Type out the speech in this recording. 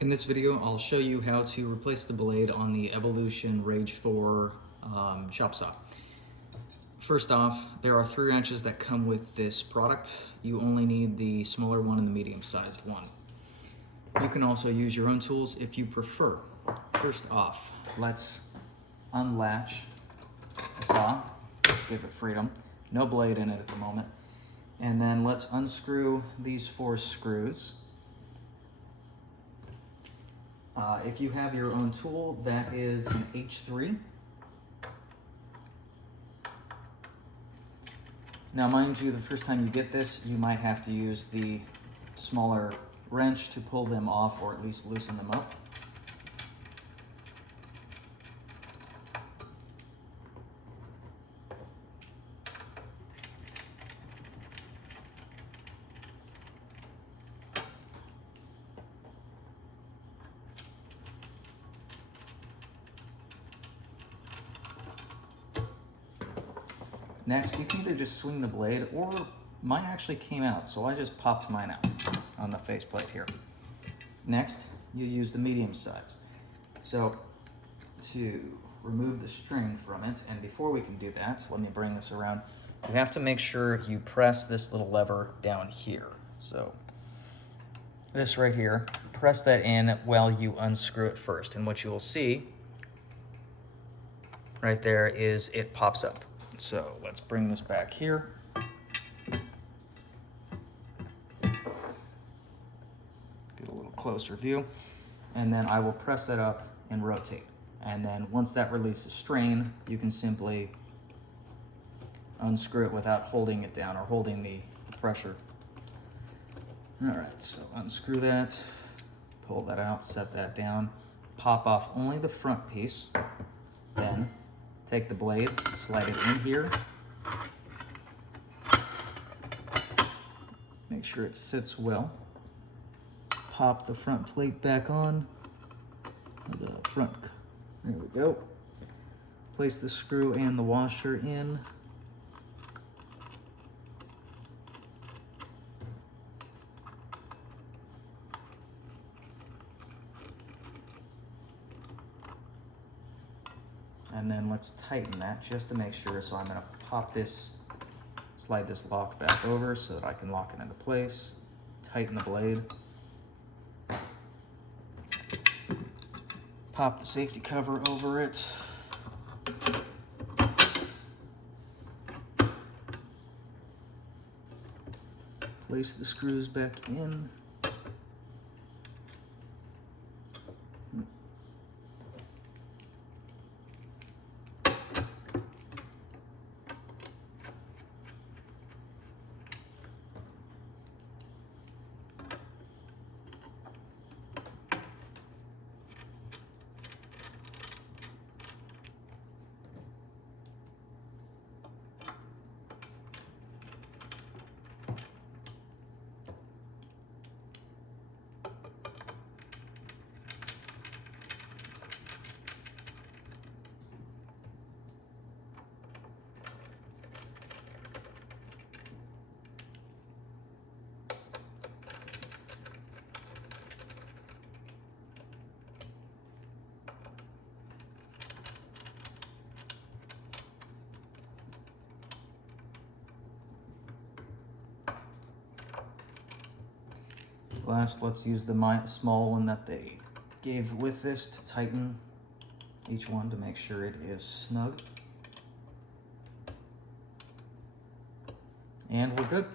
In this video, I'll show you how to replace the blade on the Evolution Rage 4 chop saw. First off, there are 3 wrenches that come with this product. You only need the smaller one and the medium-sized one. You can also use your own tools if you prefer. First off, let's unlatch the saw, give it freedom. No blade in it at the moment. And then let's unscrew these 4 screws. If you have your own tool, that is an H3. Now, mind you, the first time you get this, you might have to use the smaller wrench to pull them off or at least loosen them up. Next, you can either just swing the blade, or mine actually came out, so I just popped mine out on the faceplate here. Next, you use the medium size. So to remove the string from it, and before we can do that, let me bring this around, you have to make sure you press this little lever down here. So this right here, press that in while you unscrew it first, and what you will see right there is it pops up. So let's bring this back here. Get a little closer view. And then I will press that up and rotate. And then once that releases strain, you can simply unscrew it without holding it down or holding the pressure. All right, so unscrew that, pull that out, set that down, pop off only the front piece, then take the blade, slide it in here, make sure it sits well, pop the front plate back on, the front, there we go, place the screw and the washer in, and then let's tighten that just to make sure. So I'm going to pop this, slide this lock back over so that I can lock it into place, tighten the blade, pop the safety cover over it, place the screws back in, last, let's use the small one that they gave with this to tighten each one to make sure it is snug. And we're good.